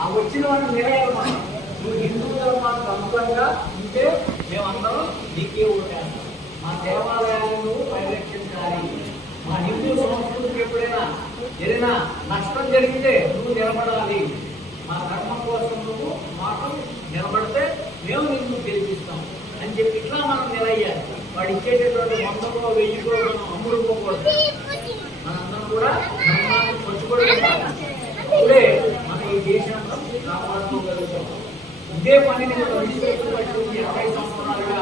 ఆ వచ్చిన వాడిని నిలయాలి మనం. నువ్వు హిందూ ధర్మానికి అనుగుణంగా ఉంటే మేమందరం నీకే ఓటేస్తాం. మా దేవాలయాలను నువ్వు పరిరక్షించాలి. మా హిందూ సంస్కృతికి ఎప్పుడైనా ఏదైనా నష్టం జరిగితే నువ్వు నిలబడాలి. మా ధర్మం కోసం నువ్వు మాకు నిలబడితే మేము నిన్ను గెలిపిస్తాం అని చెప్పి ఇట్లా మనం నిలయ్యాలి. వాడు ఇచ్చేటటువంటి వందలో వెయ్యి కూడా మనం అమ్ముడుకోకూడదు మనందరం కూడా ధర్మాన్ని పంచుకోవడం ఇప్పుడే ఈ దేశంలో కాపాడుకోగలుగుతాం ఇదే పనిని మనం సంవత్సరాలుగా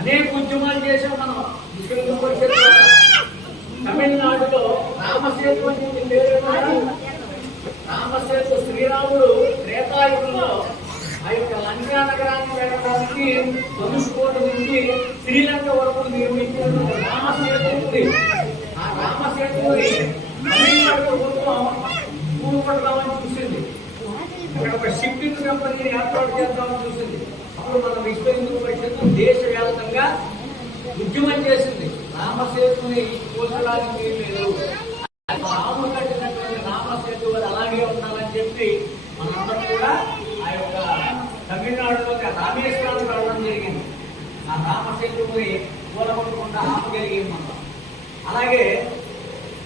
అనేక ఉద్యమాలు చేసాం మనం. విశ్వ పరిషత్ తమిళనాడులో రామసేతు అని పేరు రామసేతు శ్రీరాముడు త్రేతాయుగంలో ఆ యొక్క లంకా నగరాన్ని వెళ్ళడానికి ధనుష్కోట నుంచి శ్రీలంక వరకు నిర్మించిన రామసేతు ఆ రామసేతుని తమిళనాడు ప్రభుత్వం పూర్వపడదామని చూసింది అక్కడ ఒక షిప్పింగ్ కంపెనీని ఏర్పాటు చేద్దామని చూసింది అప్పుడు మన విశ్వ హిందూ పరిషత్ దేశవ్యాప్తంగా ఉద్యమం చేసింది రామసేతుని కూల్చడానికి లేదు రాముడు కట్టినటువంటి రామసేతు అది అలాగే ఉండాలని చెప్పి మనందరం కూడా ఆ యొక్క తమిళనాడులోకి రామేశ్వరం వెళ్ళడం జరిగింది ఆ రామసేతుని కూలగొట్టకుండా ఆపగలిగింది మనం. అలాగే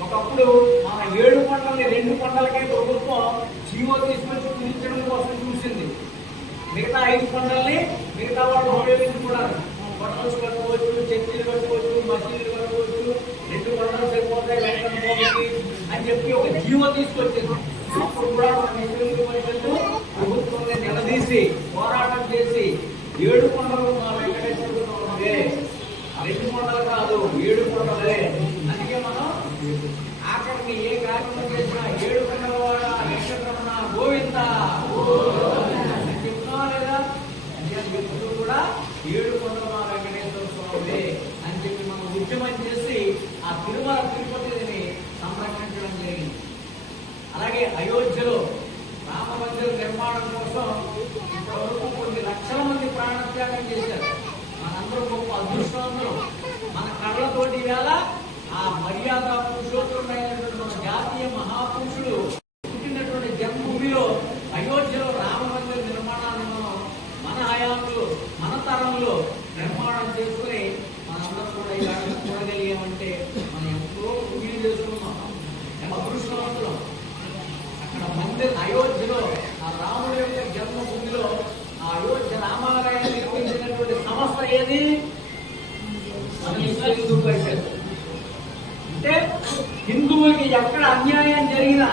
ఒకప్పుడు మన ఏడు పంటల్ని రెండు పంటలకే ప్రభుత్వం జీవో తీసుకొని కుదించడం కోసం చూసింది. మిగతా ఐదు పంటల్ని మిగతా వాళ్ళు ఉపయోగించుకున్నారు. పంటలు కట్టుకోవచ్చు చర్చిలు కట్టుకోవచ్చు మసీదులు కట్టుకోవచ్చు రెండు పంటలు సరిపోతాయి వెంటనే అని చెప్పి ఒక జీవో తీసుకొచ్చింది. అప్పుడు కూడా మన ఇస్లామిక్ పరిషత్తు ప్రభుత్వాన్ని నిలదీసి పోరాటం చేసి ఏడు పంటలు మా వెంకటేశ్వర రెండు పంటలు కాదు ఏడు కొండలే అందుకే మనం ఆఖరికి ఏ కార్యక్రమం చేసినా ఏడు కొండల వాడ వెంకటరమణ గోవింద అని చెప్తున్నావా లేదా అంటే అది ఎప్పుడు కూడా ఏడు కొండల మా వెంకటేశ్వర స్వామి అని చెప్పి మనం ఉద్యమం చేసి ఆ తిరుమల తిరుపతిని సంరక్షించడం జరిగింది అలాగే అయోధ్యలో రామ మందిర నిర్మాణం కోసం ఇప్పటివరకు కొన్ని లక్షల మంది ప్రాణత్యాగం చేశారు. మనందరూ గొప్ప అదృష్టవంతులు. మన కళ్ళతోటి వేళ ఆ మర్యాద పురుషోత్తమైనటువంటి మన జాతీయ మహాపురుషుడు పుట్టినటువంటి జన్మభూమిలో అయోధ్యలో రామ మందిర నిర్మాణాన్ని మనం మన హయాంలో మన తరంలో నిర్మాణం చేసుకుని మనందరం కూడా ఇలా చూడగలిగామంటే మన ఎంతో పుణ్యం చేసుకున్నాం ఎంత అదృష్టవంతులం అక్కడ మందిర అయోధ్యలో ఆ రాముడి యొక్క జన్మభూమిలో ఆ అయోధ్య రామాలయాన్ని నిర్మించినటువంటి అనేది మన విశ్వ హిందూ పరిషత్ అంటే హిందువులకి ఎక్కడ అన్యాయం జరిగినా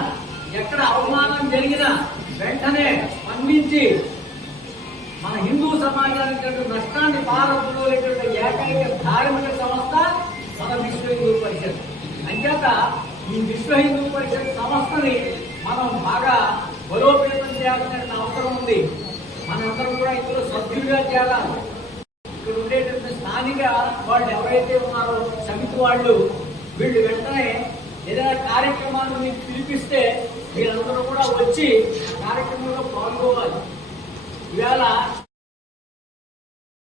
ఎక్కడ అవమానం జరిగినా వెంటనే స్పందించి మన హిందూ సమాజానికి నష్టాన్ని పారద్రోలేటువంటి ఏకైక ధార్మిక సంస్థ మన విశ్వ హిందూ పరిషత్. అంచేత ఈ విశ్వ హిందూ పరిషత్ సంస్థని మనం బాగా బలోపేతం చేయాల్సిన అవసరం ఉంది. మనందరం కూడా ఇందులో సభ్యులుగా చేరాలి. వాళ్ళు ఎవరైతే ఉన్నారో సమితి వాళ్ళు వీళ్ళు వెంటనే ఏదైనా కార్యక్రమాన్ని మీకు పిలిపిస్తే వీళ్ళందరూ కూడా వచ్చి కార్యక్రమంలో పాల్గొవాలి. ఇవాళ